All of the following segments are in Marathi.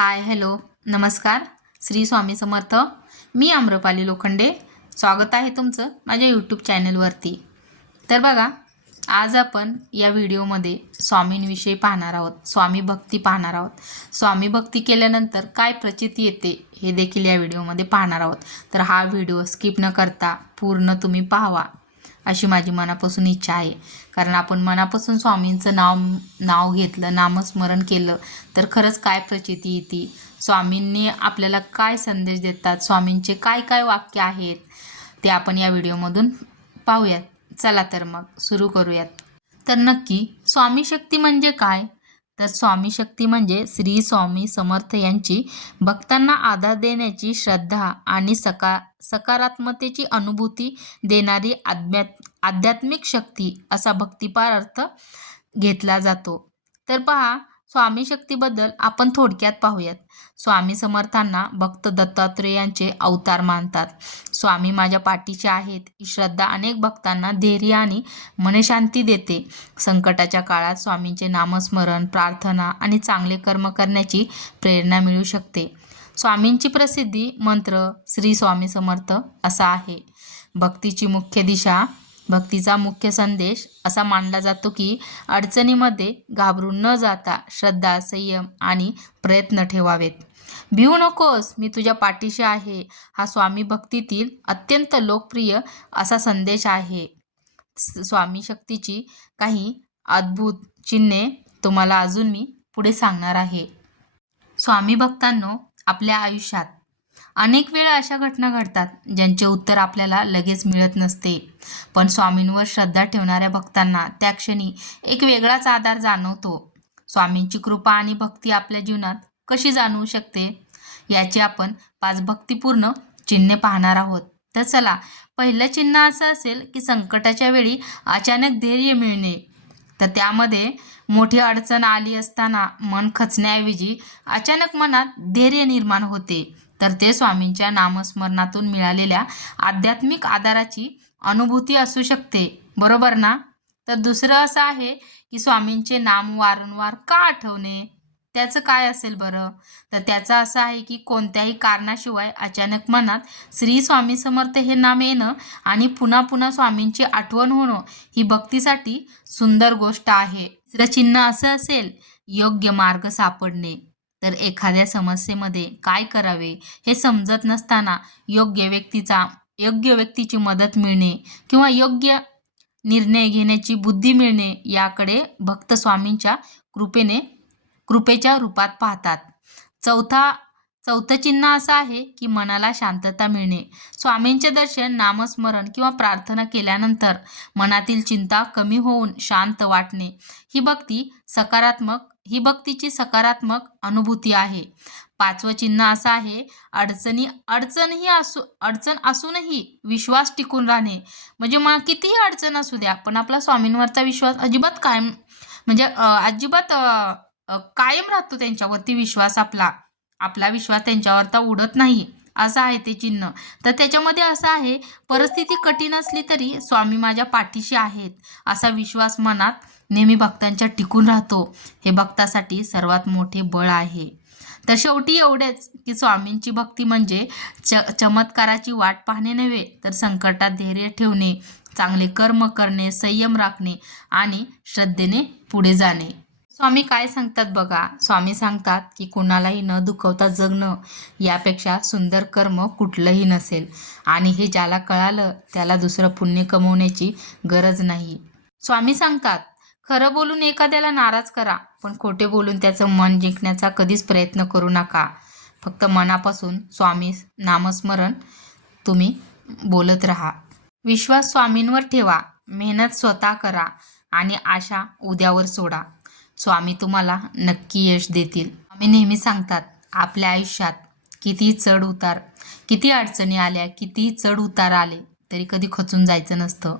हाय हॅलो नमस्कार. श्री स्वामी समर्थ. मी आम्रपाली लोखंडे. स्वागत आहे तुमचं माझ्या यूट्यूब चॅनलवरती. तर बघा, आज आपण या व्हिडिओमध्ये स्वामींविषयी पाहणार आहोत. स्वामी भक्ती पाहणार आहोत. स्वामी भक्ती केल्यानंतर काय प्रचिती येते हे देखील या व्हिडिओमध्ये पाहणार आहोत. तर हा व्हिडिओ स्किप न करता पूर्ण तुम्ही पाहावा अशी माझी मनापासून इच्छा आहे. कारण आपण मनापासून स्वामींचं नाव घेतलं, नामस्मरण केलं तर खरंच काय प्रचिती येते, स्वामींनी आपल्याला काय संदेश देतात, स्वामींचे काय काय वाक्य आहेत ते आपण या व्हिडिओमधून पाहूयात. चला तर मग सुरू करूयात. तर नक्की स्वामी शक्ती म्हणजे काय? तर स्वामी शक्ती म्हणजे श्री स्वामी समर्थ यांची भक्तांना आधार देण्याची श्रद्धा आणि सकारात्मकतेची अनुभूती देणारी आध्यात्मिक शक्ती असा भक्तिपार अर्थ घेतला जातो. तर पहा, स्वामी शक्तीबद्दल आपण थोडक्यात पाहूयात. स्वामी समर्थांना भक्त दत्तात्रेयांचे अवतार मानतात. स्वामी माझ्या पाठीचे आहेत ही श्रद्धा अनेक भक्तांना धैर्य आणि मनशांती देते. संकटाच्या काळात स्वामींचे नामस्मरण, प्रार्थना आणि चांगले कर्म करण्याची प्रेरणा मिळू शकते. स्वामींची प्रसिद्धी मंत्र श्री स्वामी समर्थ असा आहे. भक्तीची मुख्य दिशा, भक्तीचा मुख्य संदेश असा मानला जातो की अडचणीमध्ये घाबरून न जाता श्रद्धा, संयम आणि प्रयत्न ठेवावेत. भिवू नकोस, मी तुझ्या पाठीशी आहे हा स्वामी भक्तीतील अत्यंत लोकप्रिय असा संदेश आहे. स्वामी शक्तीची काही अद्भुत चिन्हे तुम्हाला अजून मी पुढे सांगणार आहे. स्वामी भक्तांनो, आपल्या आयुष्यात अनेक वेळा अशा घटना घडतात ज्यांचे उत्तर आपल्याला लगेच मिळत नसते. पण स्वामींवर श्रद्धा ठेवणाऱ्या भक्तांना त्या क्षणी एक वेगळाच आधार जाणवतो. स्वामींची कृपा आणि भक्ती आपल्या जीवनात कशी जाणवू शकते याचे आपण 5 भक्तिपूर्ण चिन्हे पाहणार आहोत. तर चला, पहिलं चिन्ह असं असेल की संकटाच्या वेळी अचानक धैर्य मिळणे. तर त्यामध्ये मोठी अडचण आली असताना मन खचण्याऐवजी अचानक मनात धैर्य निर्माण होते. तर ते स्वामींच्या नामस्मरणातून मिळालेल्या आध्यात्मिक आधाराची अनुभूती असू शकते, बरोबर ना? तर दुसरं असं आहे की स्वामींचे नाम वारंवार का आठवणे. त्याचं काय असेल बरं? तर त्याचं असं आहे की कोणत्याही कारणाशिवाय अचानक मनात श्री स्वामी समर्थ हे नाम येणं आणि पुन्हा पुन्हा स्वामींची आठवण होणं ही भक्तीसाठी सुंदर गोष्ट आहे. तिसरं चिन्ह असं असेल, योग्य मार्ग सापडणे. तर एखाद्या समस्येमध्ये काय करावे हे समजत नसताना योग्य व्यक्तीची मदत मिळणे किंवा योग्य निर्णय घेण्याची बुद्धी मिळणे याकडे भक्त स्वामींच्या कृपेच्या रूपात पाहतात. चौथं चिन्ह असं आहे की मनाला शांतता मिळणे. स्वामींचे दर्शन, नामस्मरण किंवा प्रार्थना केल्यानंतर मनातील चिंता कमी होऊन शांत वाटणे ही भक्तीची सकारात्मक अनुभूती आहे. 5वं चिन्ह असं आहे, अडचण असूनही विश्वास टिकून राहणे. म्हणजे कितीही अडचण असू द्या पण आपला स्वामींवरचा विश्वास अजिबात कायम राहतो. त्यांच्यावरती विश्वास आपला विश्वास त्यांच्यावरता उडत नाही, असं आहे ते चिन्ह. तर त्याच्यामध्ये असं आहे, परिस्थिती कठीण असली तरी स्वामी माझ्या पाठीशी आहेत असा विश्वास मनात नेहमी भक्तांच्या टिकून राहतो. हे भक्तासाठी सर्वात मोठे बळ आहे. तर शेवटी एवढेच की स्वामींची भक्ती म्हणजे चमत्काराची वाट पाहणे नव्हे, तर संकटात धैर्य ठेवणे, चांगले कर्म करणे, संयम राखणे आणि श्रद्धेने पुढे जाणे. स्वामी काय सांगतात बघा. स्वामी सांगतात की कुणालाही न दुखवता जगणं यापेक्षा सुंदर कर्म कुठलंही नसेल आणि हे ज्याला कळालं त्याला दुसरं पुण्य कमवण्याची गरज नाही. स्वामी सांगतात, खरं बोलून एखाद्याला नाराज करा पण खोटे बोलून त्याचं मन जिंकण्याचा कधीच प्रयत्न करू नका. फक्त मनापासून स्वामी नामस्मरण तुम्ही बोलत राहा. विश्वास स्वामींवर ठेवा, मेहनत स्वतः करा आणि आशा उद्यावर सोडा. स्वामी तुम्हाला नक्की यश देतील. स्वामी नेहमी सांगतात, आपल्या आयुष्यात किती अडचणी आल्या, कितीही चढ उतार आले तरी कधी खचून जायचं नसतं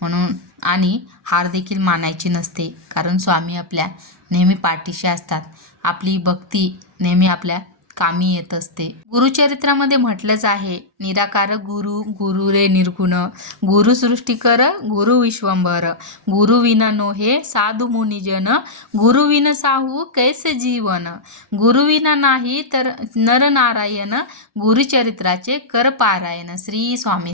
म्हणून, आणि हार देखील मानायची नसते. कारण स्वामी आपल्या नेहमी पाठीशी असतात. आपली भक्ती नेहमी आपल्या कामी येत असते. गुरुचरित्रामध्ये म्हटलंच आहे, निराकार गुरु, गुरु रे निर्गुण, गुरु सृष्टीकर, गुरु विश्वंभर, गुरु विना नोहे साधू मुनिजन, गुरु विन साहू कैसे जीवन, गुरु विना नाही तर नर नारायण, गुरुचरित्राचे कर पारायण. श्री स्वामी